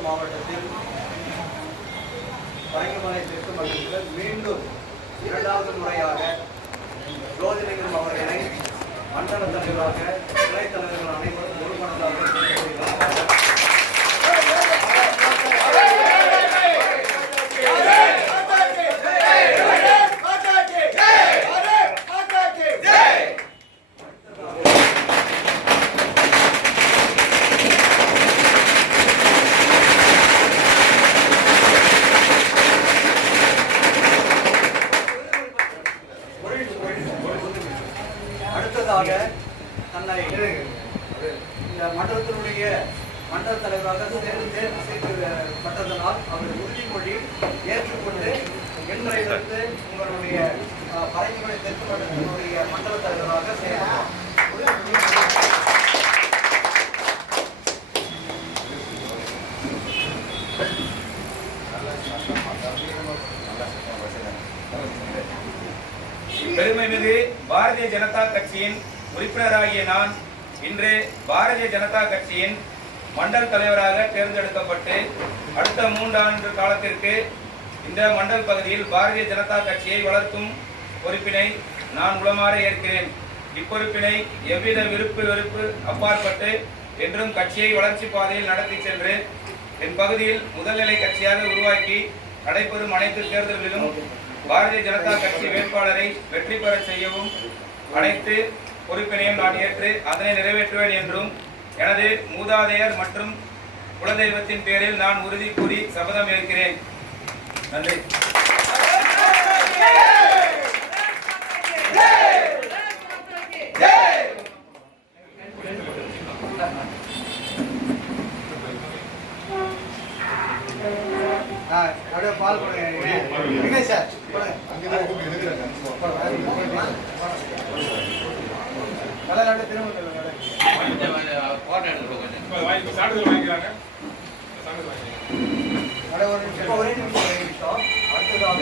விழுப்புரம் மாவட்டத்தில் பரங்கிமலை தெற்கு மண்டலத்தில் மீண்டும் இரண்டாவது முறையாக ஜோதிலிங்கம் அவர்களை மண்டல தலைவராக துணைத் தலைவர்கள் அனைவரும் ஒரு மனதாக அடுத்ததாக தன்னை இந்த மண்டலத்தினுடைய மண்டல தலைவராக தேர்வு செய்யப்பட்டதனால் அவர் உறுதிமொழி ஏற்றுக்கொண்டு இன்றையிலிருந்து உங்களுடைய பரங்கிமலை தெற்கு மண்டலத்தினுடைய மண்டல தலைவராக செயல்படுவார். பெருமைமிகு பாரதிய ஜனதா கட்சியின் உறுப்பினராகிய நான் இன்று பாரதிய ஜனதா கட்சியின் மண்டல் தலைவராக தேர்ந்தெடுக்கப்பட்டு அடுத்த 3 ஆண்டு காலத்திற்கு இந்த மண்டல் பகுதியில் பாரதிய ஜனதா கட்சியை வளர்க்கும் பொறுப்பினை நான் உளமாற ஏற்கிறேன். இப்பொறுப்பினை எவ்வித விருப்பு வெறுப்பு அப்பாற்பட்டு என்றும் கட்சியை வளர்ச்சி பாதையில் நடத்தி சென்று என் பகுதியில் முதல்நிலை கட்சியாக உருவாக்கி நடைபெறும் அனைத்து தேர்தல்களிலும் பாரதிய ஜனதா கட்சி வேட்பாளரை வெற்றி பெற செய்யவும் அனைத்து பொறுப்பினையும் நான் ஏற்று அதனை நிறைவேற்றுவேன் என்றும் எனது மூதாதையர் மற்றும் குலதெய்வத்தின் பேரில் நான் உறுதி கூறி சபதம் ஏற்கிறேன். நன்றி. அப்படியே பால் கொடுங்க சார். ஒரே நிமிஷம். அடுத்ததாக